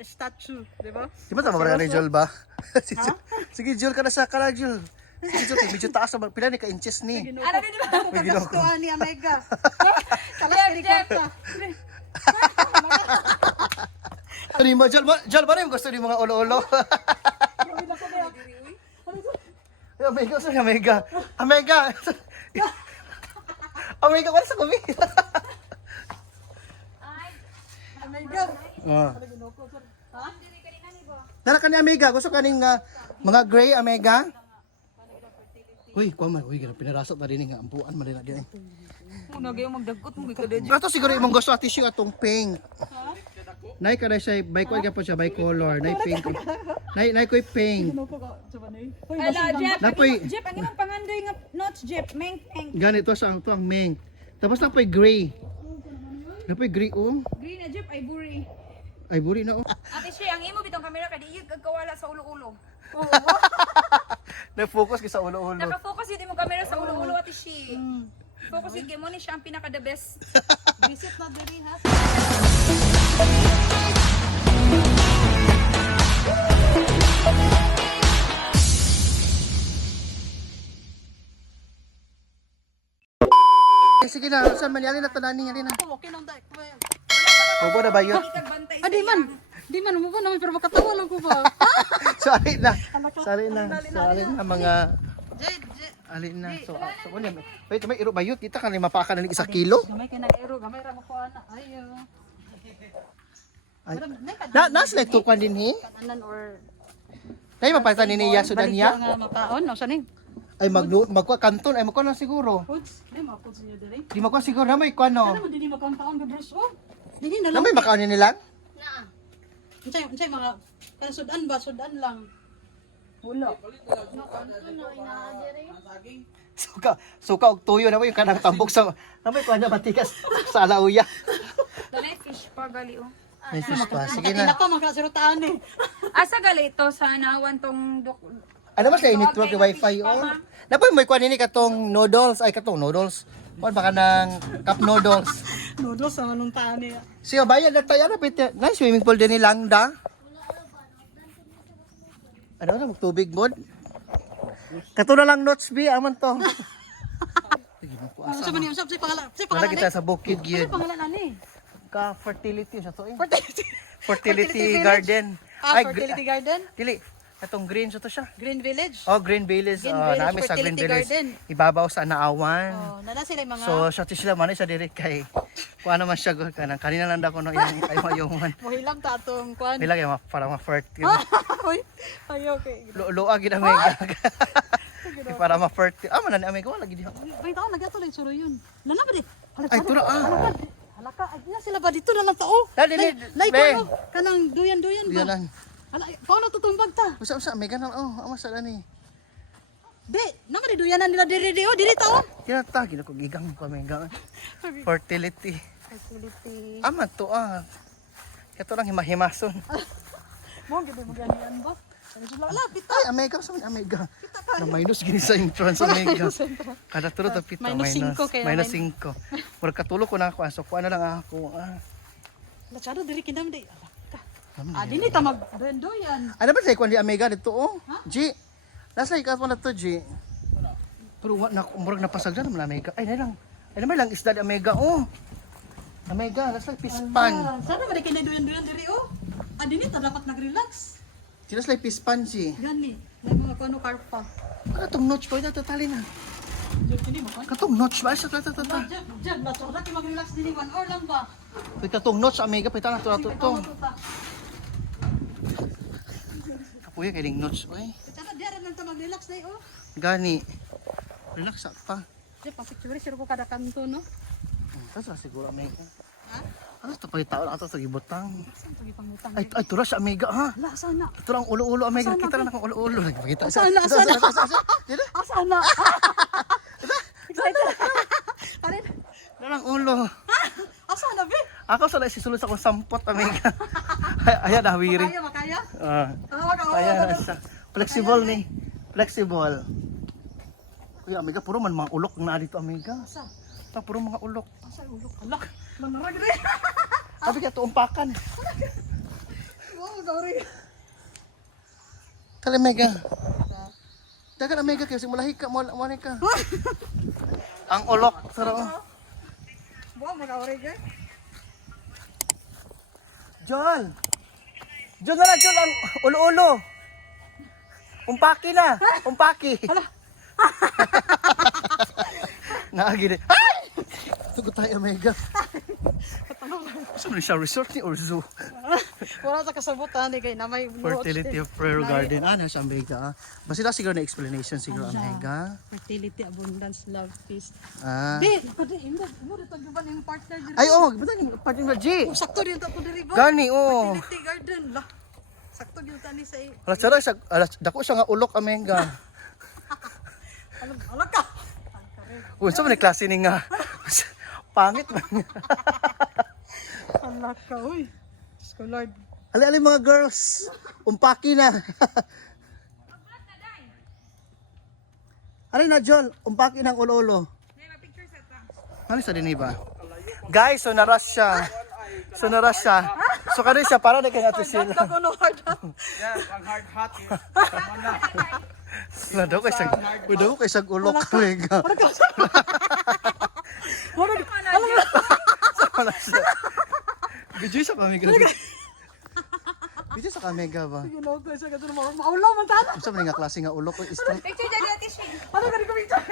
statue, di ba? Di ba tama ba ni Jol ba? Sige Jol ka na sa kala Jol. Sige Jol, medyo taas na pila ni ka inches ni. Ano din ba? Ako kagastuhan ni Omega. Kalas ka ni Kota. Ano mo Jol ba rin gusto ni mga ulo-ulo? Omega, sorry Omega. Omega. Omega, wala sa kumi. Omega. Dala ka ni Omega, gusto ka ning mga gray Omega? Uy, kuha man, uy, pinarasot na rin nga ampuan man din na din. Muna gayo magdagkot mo kada. Ito siguro imong gusto at tissue atong pink. Nay kada siya by ko gyapon siya by color, nay pink. Nay koy pink. Ala Jeff, Napoy- Jeff ang imong pangandoy nga notes Jeff, meng. Ganito sa ang tuang mink. Tapos na po'y gray. Napoy gray oh. Green na Jeff ivory. Ay buri na oh. Ate Shay, ang imo bitong kamera kay di kawala sa ulo-ulo. Na-focus ka sa ulo-ulo. Naka-focus yun mo kamera sa ulo-ulo Ate Shay. Focus yun mo ni siya ang pinaka the best. Visit na diri ha. Sige na, saan man yan na tanani yan na. Okay lang dai. Obo na ba yun? Bantay Di man. Di man mo ba namin pero makatawa lang ko ba. Sorry na. Sorry na mga Jed. alin na. So kunya. Wait, may iro bayot kita kan mapaka na 1 kilo. Gamay kay na ero, gamay ra mo ko ana. Ayo. Ay. Na like tukan din hi. Kananan or Kay mapalitan ni niya sudan niya. nga makaon, no sani? Ay magkuha kanton ay magkuha na siguro. Foods, di mapod niyo diri. Di magkuha siguro na may kuha Ano no. man dinhi makaon-kaon ga bros oh. Dinhi na Na lang. may makaon nila? Unsay mga kansudan ba sudan lang. Wala. Suka og tuyo na mo yung kanang tambok sa na may kuha na matikas sa alauya. Dali fish pa gali oh. Ay sus pa. Sige Ina na. pa magkasirutaan eh. Asa gali ito sa nawan tong Ano ba sa network yung wifi oh? Napoy may kuha nini katong noodles ay katong noodles. Kuan baka ng cup noodles. Noodles sa manong taan niya. Siya bayad na tayo na pite. Na swimming pool din ni Langda. Ano na magtubig mod? Kato na lang notes bi aman to. Sige mo po Ano sa asa. man usap si pangalan? Si Wala pangalan. kita sa bukid Ano gyud. pangalan ani? Ka fertility sa to eh. Fertility. Fertility Village? garden. Fertility Garden? Dili. Atong green sa to siya. Green Village? Oh, Green Village. Green Village Nami sa Green Fertility Village. Garden. Ibabaw sa Naawan. Oh, nana sila yung mga So, sa sila man sa diri kay kuha naman siya kanang kanina lang dako no yung ay mayungan. mohilam ta atong kwan. Pila kay para ma-fert. Uy. Ay okay. Luwa gid ang mega. Para ma-fert. Ah, man na amigo wala gid. Bay taon nagato lang suro yun. Nana ba di? Ay, tura ah. Halaka, ay na sila ba dito na lang tao? Dali, Lay be. ko kanang duyan-duyan Diyan ba? lang. Hala, paano tutumbag ta? Usa mega na oh, amo sa ni. Be, naman di duyanan nila diri oh, diri tao. Kinata gid ko gigang ko mega. Fertility. Fertility. Aman to ah. Kato lang himahimason. Mo gid mo ganian ba? Ano sila lapit ta. Ay, Omega sa Omega. Na minus gini sa entrance Omega. Kada turo ta pita Minus 5 kaya minus 5. Mura katulo ko na ako so kuha na lang ako. Lachado diri kinam di. Ah, dili ta mag duyan. Ano ba say kuan di Omega dito oh? G. Nasa ikas mo na to G. Pero wa na murag napasagdan naman Omega. Ay na lang. Ay naman lang isda di Omega oh. Omega, nasa pispan. Sana ba kinay duyan-duyan diri oh? Ah, dili ta dapat nag-relax. Sila slay pispan G. Gani, may mga kuno karpa. Katong notch ko ito totally na. Jud kini mo kan. Katong notch ba sa tata. Jud, na to ra mag-relax dili 1 hour lang ba? Katong notch Omega pita na to to. Kapuya kay ding notch oy. Sana diara nang ta mag-relax day oh. Gani. Relax pa. Jud, pa-picture sir ko kada kanto no. Kasi siguro Omega. Ha? Ano to pagitaon ato sa gibutang. Saan pagi pangutang? Ay tura sa Omega ha. La sana. Ito lang ulo-ulo Omega. Kita lang akong ulo-ulo. Nagpakita. Sana. Asana. Excited. Parin. Ito lang ulo. Asana be. Ako sa sisulod sa akong sampot Omega. Ayan na hawiri. Makaya? Ayan siya. Flexible ni. Flexible. Uy Omega puro man mga ulok na dito Omega. Asa? Ta puro mga ulok. Asa ulok? Alak. Lanarag rin. Sabi ka to umpakan. Sorry. Tali Mega. Dagan ang Mega kayo sing mulahi ka mo ka. Ang ulok saro. Buang mag-awari ka. Jol. Jol na Jol ang ulo-ulo. Umpaki na. Umpaki. Naagi din. Ay! Tugot tayo Mega. Saan siya resort ni or zoo? Wala sa kasabutan ni kay na may Fertility of Prayer Garden. Ano siya Mega? Basta sila siguro na explanation siguro ang Mega. fertility, abundance, love, peace. Ah. Di, pwede imo dito gyud yung partner dito. Ay oh, gibatan ni pati nga G. Sakto din to diri ba? Gani oh. Fertility garden lah. Sakto gyud tani sa Alas sara siya, dako siya nga ulok ang Mega. alam ka. Unsa man ni klase ni nga? Pangit man. Alam ka uy. Diyos ko Lord. Ali mga girls, umpaki na. Ali na Jol, umpaki ng ulo-ulo. Ano sa din ba? Guys, so naras siya. So naras siya. So kani siya para na kay ato sila. Ako no hard. Na daw kay sag ulok Mega. Wala siya. Video sa Mega. Video sa Mega ba? Ginaw ko sa kadto maulaw man tana. Unsa man nga klase nga ulok o istorya? Picture dyan natin siya. Ano ka ko picture?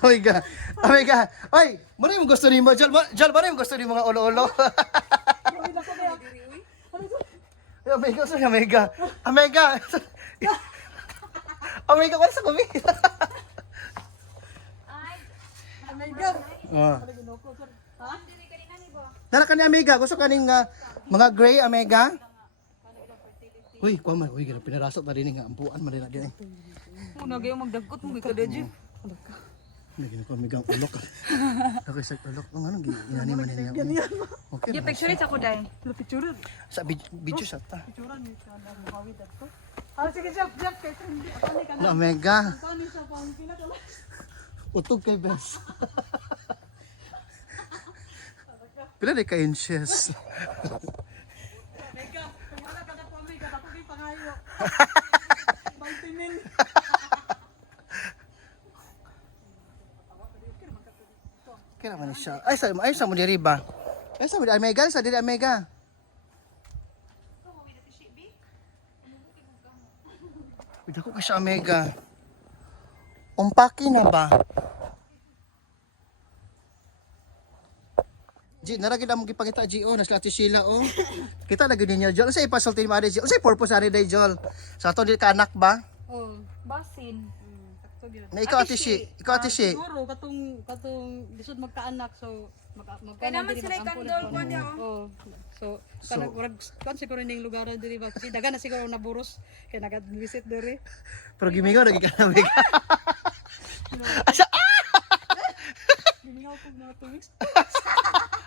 Oh my God. Oh my God. Oy, muna yung gusto ni mo. Jal, muna yung gusto ni mga ulo-ulo. Ay, Omega, sorry, Omega. Omega. Omega, wala sa kumi. Oh my God. Oh. Ha? Dala ka ni Omega. Gusto ka ning mga gray, Omega? Uy, kuha man. Uy, gano'n pinarasot na rin nga. Ampuan man rin na din. Una kayo magdagkot mo ka dyan. Hindi ko Omega ang ulok. Ako sa ulok. Ang anong ginani man niya. Okay. Yung picture it ako dahil. Picture. Sa video sa ta. Picturean ni sa hawid ato. Ah sige Jeff kay hindi ako ni kana. Na Omega. Tani sa pang pila ka. Utog kay Bes. Pila di ka inches. Mega, wala ka na po Mega, ako kay pangayo. Bantinin. Kaya naman siya. Ay sa mo diri ba? Ay sa mo di Omega, sa diri Omega. Bida ko siya Omega. Umpaki na ba? G, naragid ang gipakita G o nasla ti Sheila o. Kita na gid niya Jol. Unsay ipasulti ni Mari Jol? Unsay purpose ari day Jol? Sa ato di ka anak ba? Oh, Basin. sakto gyud. Na ikaw ati si, ikaw ati si. Siguro katong lisod magkaanak so Kaya naman sila ikandol ko niya. Oh. So, kanang urag kan siguro ning lugaran diri ba kasi dagan na siguro naburos kay nag-visit diri. Pero gimingaw lagi ka na Omega. Asa? Gimingaw ko na 2 weeks.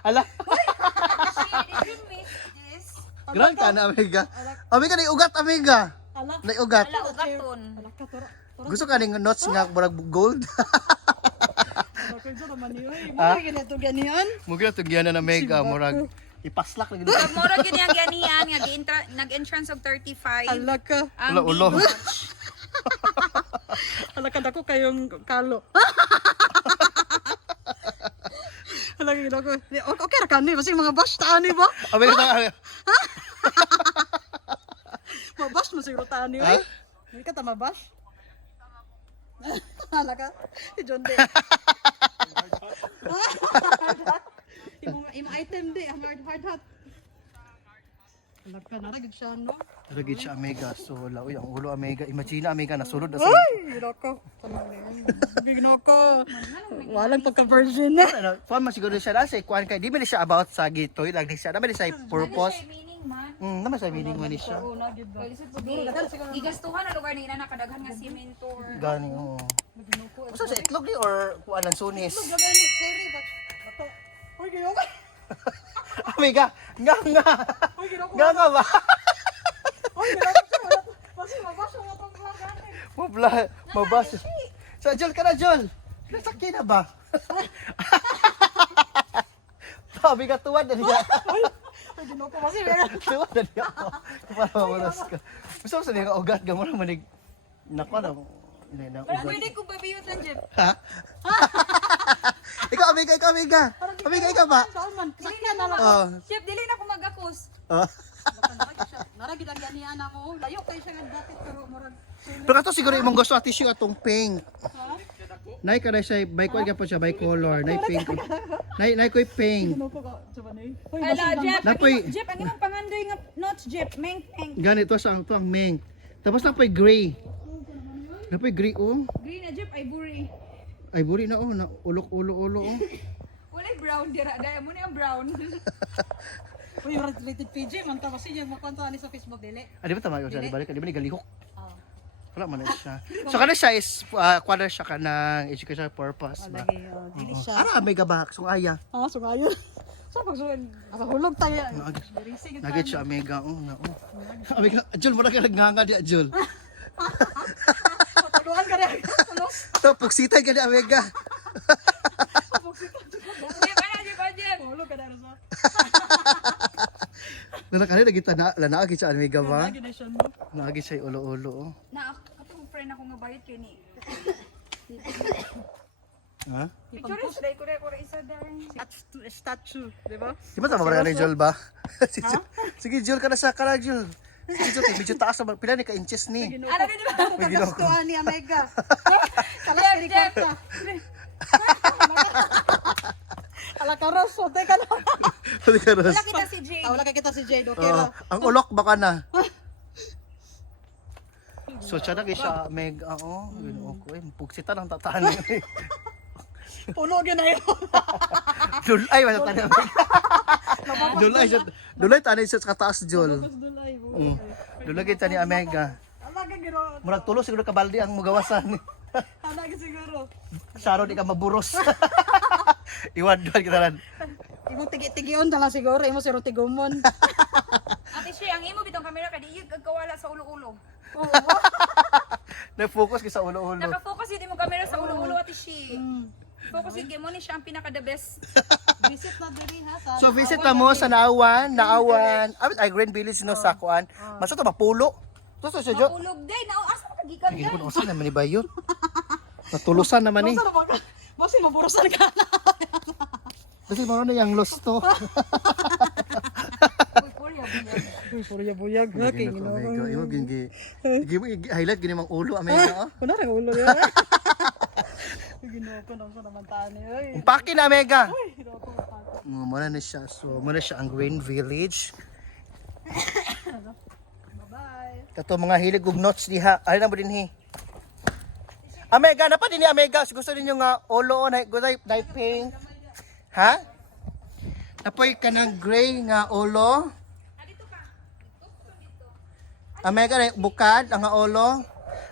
Ala. Did you miss this? Gran ka na Omega. Omega ni ugat Omega. Ala. Nay ugat. Wala, ugaton. Ala ka tora. Gusto ka ning notes nga murag gold. Tora ko sa naman niyo. Mo ginito ganian. Mugi na tugyan na Omega murag ipaslak lagi dito. Pag mura yun yung ganihan, nag-entrance of 35. Ala ka. Ang Ulo. D-Watch. Ala ka dako kayong kalo. Ala ka dako. Okay ra kani basi mga bash taani ba? Omega ta. Mabash mo siguro taani Ha? oy. Hindi ka ta mabash. Ala ka. John de. Imo item di hard hat. Ala ka na gid siya no. Lagi siya Omega. So laoy ang ulo Omega. Imagine Omega nasulod na sa. Ay, loko. Bigno ko. Walang pagka-version na. Ano, kuan man siguro siya na say kuan kay di man siya about sa gitoy lang siya. Naman siya purpose. Meaning man. Naman sa meaning man siya. Una gid ba. Gigastuhan ang lugar na ina nakadaghan nga semento or Gani oh. Usa sa itlog ni or kuan ang sunis. Gagani cherry ba? Ato. Oy, giyo ka. Omega, nga. Oy, giyo ko. Nga ba? Oy, giyo ko. Basi mabash mo tong vlog. Mabas. Sa Jol ka na Jol. Nasakit na ba? Sabi ka tuwad na niya. Oy, Ginoko kasi meron. Diba na niya ako? Para mawalas ka. Gusto mo sa niya ugat ka mo na manig. Nako na. Pero pwede ko babiyutan, Jeff. Ha? Ikaw, amiga. Amiga, ikaw ba? Salman, sakyan na lang. Oh. Chef, dili na ako mag-akus. Oh. Naragid ang yan niya na mo. Layo kayo siya nga dati pero murag. Pero kato siguro imong gusto at tissue atong pink. Nay ka na siya, by color, nay pink. Nay ko'y pink. Ginoko ka. Sabi na eh. Ala, Jeff, Napoy- Jeff, ang imong pangandoy nga notes, Jeff, meng. Ganito sa ang mink. Tapos napoy gray. Napoy gray oh. Green na, Jeff, ay buri. Ay buri na oh, na ulok oh. Walay brown, dira. Daya mo na yung brown. Uy, rated PJ, man tapos siya magkwento ani sa Facebook dili. Di ba tama yun siya? Di ba ni galihok? Oh. Wala man na siya. So kana siya is kuwala siya ka ng educational purpose ba? Lagi, dili siya. Ara mega bahak sung aya. Ah, so ngayon. So pagsuon, hulog tayo. Nagit siya mega na oh. Amiga, Jul mo na ka nagnanga di Jul. Patuluan ka rin. To puksitan ka di mega. Jeff, ano, Jeff? Hulog ka rin sa. Nana kanina kita na lanaagi siya mega ba? Lagi na siya mo. Naagi siya ulo-ulo oh. Na, katong friend ako nga bayad kay ni. Ha? Picture dai ko isa dai. Statue, di ba? Di ba tama ni Jul ba? Sige Jul ka na sa kala Jul. Sige Jul, medyo taas na pila ni ka inches ni. Ano din ba? Uy, ginoo ko. Tuan ni Omega. Kalas Jeff, ni Jeff. Kwarta. Ala karos, sote ka na. Sabi ka Ros. Wala kita si Jay. Wala kay kita si Jade, okay Oo. ra. Ang ulok baka na. So siya na siya mega oh. Ginoo ko eh. Pugsita ng tataan. Puno gyud na yun. Dulay wala tanan. Dulay siya. Dulay tanay siya sa kataas Jul. Dulay mo. Dulay kita ni Omega. Ala ka giro. Murag tulo siguro kabaldi ang mugawasan. Ala ka siguro. Saro di ka maburos. Iwan-iwan kita ran. Imo tigi-tigion na lang siguro, imo siro tigumon. Ate Shi, ang imo bitong camera kadi iyog kagkawala sa ulo-ulo. Na-focus ka sa ulo-ulo. Naka-focus yun mo camera sa ulo-ulo, Ate Shi. Focus yun mo ni siya ang pinaka the best. Visit na diri ha sa. So visit na mo sa Naawan. Ay Green Village no sa kuan. Masa to mapulo. To siya Jo. Ulog day na asa ka gikan Sige day. ko usan naman ni Bayot. Natulusan naman ni. Sa ba? Basi maburusan ka na. Kasi mga na yung lost to. Uy, purya buyag. Okay, Ginoo ko, imo gingi. Highlight gini mang ulo Omega. Kuna ra ulo ya. Ginoo ko nang sa naman tani. Oy. Umpaki na Omega. Ginoo ko pa. Muna na siya. So muna siya ang Green Village. Bye-bye. Kato mga hilig ug notes diha. Ay na mo din hi. Omega na pa din ni Omega. Gusto ninyo nga ulo na gulay na pink. Ha? Napoy ka ng gray nga ulo. Omega na bukad ang nga ulo.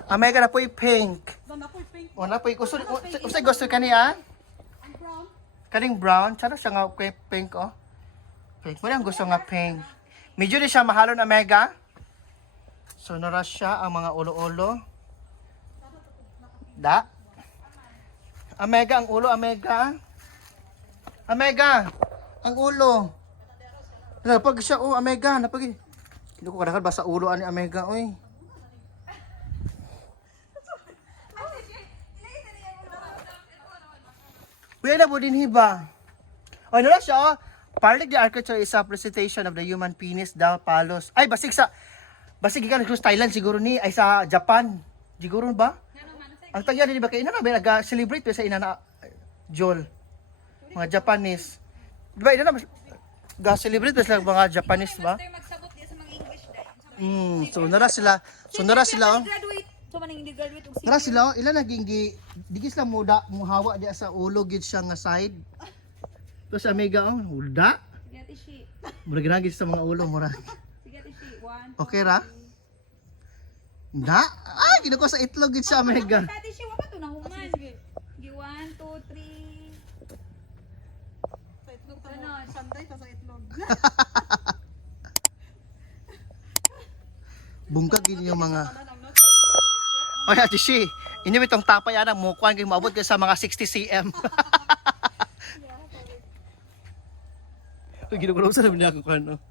Omega na po'y pink. Dan apoy pink O na po'y gusto. Usay gusto ka niya? and brown. Kaning brown. Sana siya nga pink oh. Pink. Wala ang gusto nga pink. Medyo di siya mahalon Omega. So nara siya ang mga ulo-ulo. Da. Omega ang ulo Omega. Omega ang ulo. Napag siya oh Omega napag. Hindi ko kadakal basta ulo ani Omega oy. Uy, na po din hiba. O, ano na siya, oh. Parlig the architecture is a presentation of the human penis, daw, palos. Ay, basig ikan sa Thailand siguro ni, ay sa Japan. Siguro ba? Ang tagyan din ba kayo, na nag-celebrate sa inana, Joel. Mga Japanese. Di ba, inana, ga-celebrate ba sila mga Japanese ba? Tayo magsabot diya sa mga English day. So, nara sila, oh. Graduate. So man hindi graduate og Nara sila, oh. Ilan naging digis lang muda, muhawa diya sa ulo, gid siya nga side. Tapos Omega, oh, hulda. Sige, Ate Shi. Murag nagis sa mga ulo, murag. Sige, Ate Shi. 1. Okay ra? Da? Ah, ginuko sa itlog gid siya Omega. Ate Shi, wa pa to nahuman. Sige, 1 2 3. Sa itlog ta mo. Sanday ta sa itlog. Bungkag gid yung mga. Oy, Ate Shi, inyo itong tapay ana mo kuan kay maabot ka sa mga 60 cm. Ginuko sa namin ako kuan.